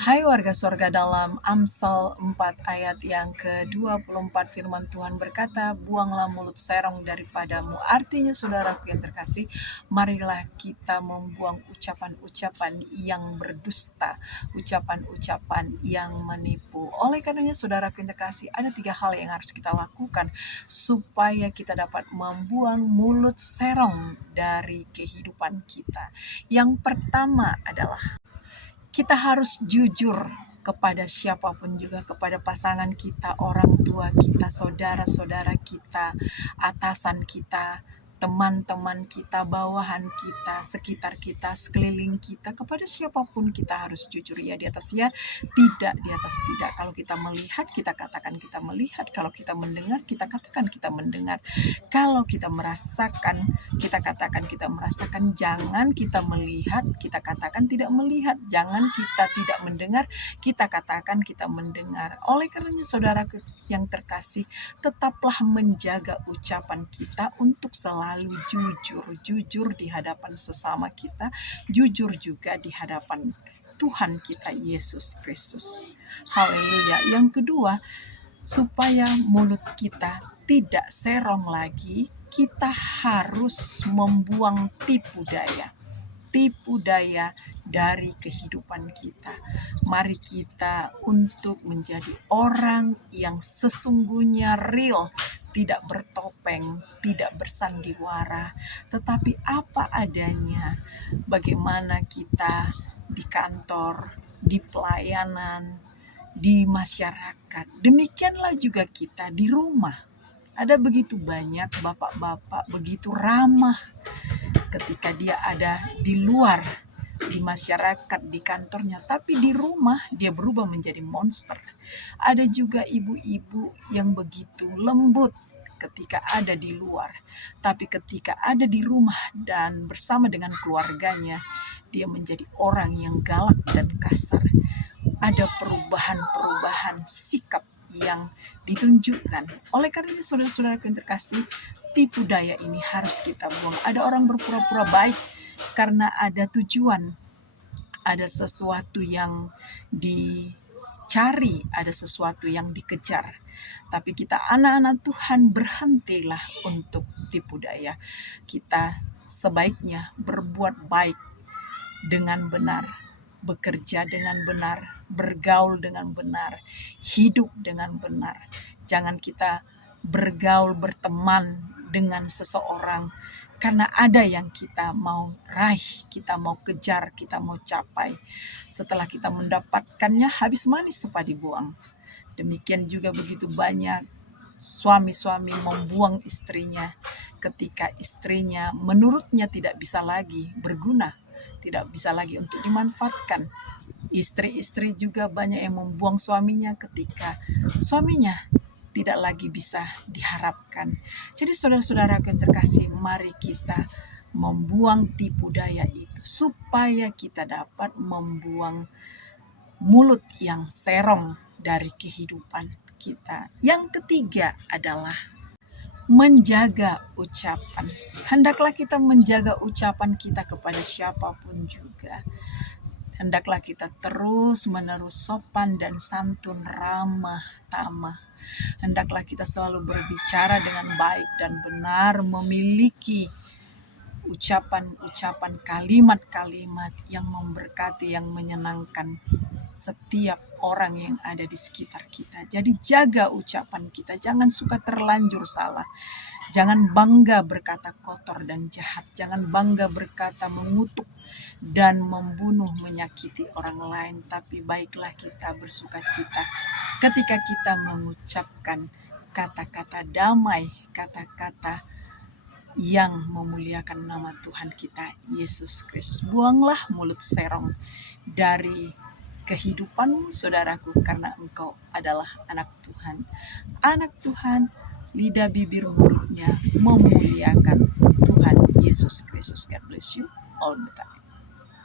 Hai warga sorga, dalam Amsal 4 ayat yang ke-24 firman Tuhan berkata, "Buanglah mulut serong daripadamu." Artinya saudaraku yang terkasih, marilah kita membuang ucapan-ucapan yang berdusta, ucapan-ucapan yang menipu. Oleh karenanya saudaraku yang terkasih, ada 3 hal yang harus kita lakukan supaya kita dapat membuang mulut serong dari kehidupan kita. Yang pertama adalah kita harus jujur kepada siapapun juga, kepada pasangan kita, orang tua kita, saudara-saudara kita, atasan kita, teman-teman kita, bawahan kita, sekitar kita, sekeliling kita, kepada siapapun kita harus jujur, ya di atas ya, tidak di atas tidak. Kalau kita melihat, kita katakan kita melihat. Kalau kita mendengar, kita katakan kita mendengar. Kalau kita merasakan, kita katakan kita merasakan. Jangan kita melihat, kita katakan tidak melihat. Jangan kita tidak mendengar, kita katakan kita mendengar. Oleh karenanya saudara yang terkasih, tetaplah menjaga ucapan kita untuk selalu jujur di hadapan sesama kita, jujur juga di hadapan Tuhan kita Yesus Kristus. Haleluya. Yang kedua, supaya mulut kita tidak serong lagi, kita harus membuang tipu daya dari kehidupan kita. Mari kita untuk menjadi orang yang sesungguhnya real, tidak bertopeng, tidak bersandiwara, tetapi apa adanya. Bagaimana kita di kantor, di pelayanan, di masyarakat, demikianlah juga kita di rumah. Ada begitu banyak bapak-bapak begitu ramah ketika dia ada di luar, di masyarakat, di kantornya, tapi di rumah dia berubah menjadi monster. Ada juga ibu-ibu yang begitu lembut ketika ada di luar, tapi ketika ada di rumah dan bersama dengan keluarganya, dia menjadi orang yang galak dan kasar. Ada perubahan sikap yang ditunjukkan. Oleh karena itu saudara-saudara yang terkasih, tipu daya ini harus kita buang. Ada orang berpura-pura baik karena ada tujuan, ada sesuatu yang dicari, ada sesuatu yang dikejar. Tapi kita anak-anak Tuhan, berhentilah untuk tipu daya. Kita sebaiknya berbuat baik dengan benar, bekerja dengan benar, bergaul dengan benar, hidup dengan benar. Jangan kita bergaul, berteman dengan seseorang karena ada yang kita mau raih, kita mau kejar, kita mau capai. Setelah kita mendapatkannya, habis manis sepa dibuang. Demikian juga begitu banyak suami-suami membuang istrinya ketika istrinya menurutnya tidak bisa lagi berguna, tidak bisa lagi untuk dimanfaatkan. Istri-istri juga banyak yang membuang suaminya ketika suaminya tidak lagi bisa diharapkan. Jadi saudara-saudara yang terkasih, mari kita membuang tipu daya itu supaya kita dapat membuang mulut yang serong dari kehidupan kita. Yang ketiga adalah menjaga ucapan. Hendaklah kita menjaga ucapan kita kepada siapapun juga. Hendaklah kita terus-menerus sopan dan santun, ramah tamah. Hendaklah kita selalu berbicara dengan baik dan benar, memiliki ucapan-ucapan, kalimat-kalimat yang memberkati, yang menyenangkan setiap orang yang ada di sekitar kita. Jadi jaga ucapan kita, jangan suka terlanjur salah. Jangan bangga berkata kotor dan jahat. Jangan bangga berkata mengutuk dan membunuh, menyakiti orang lain. Tapi baiklah kita bersuka cita ketika kita mengucapkan kata-kata damai, kata-kata yang memuliakan nama Tuhan kita Yesus Kristus. Buanglah mulut serong dari kehidupanmu saudaraku, karena engkau adalah anak Tuhan. Anak Tuhan, lidah bibir mulutnya memuliakan Tuhan Yesus Kristus. God bless you all the time.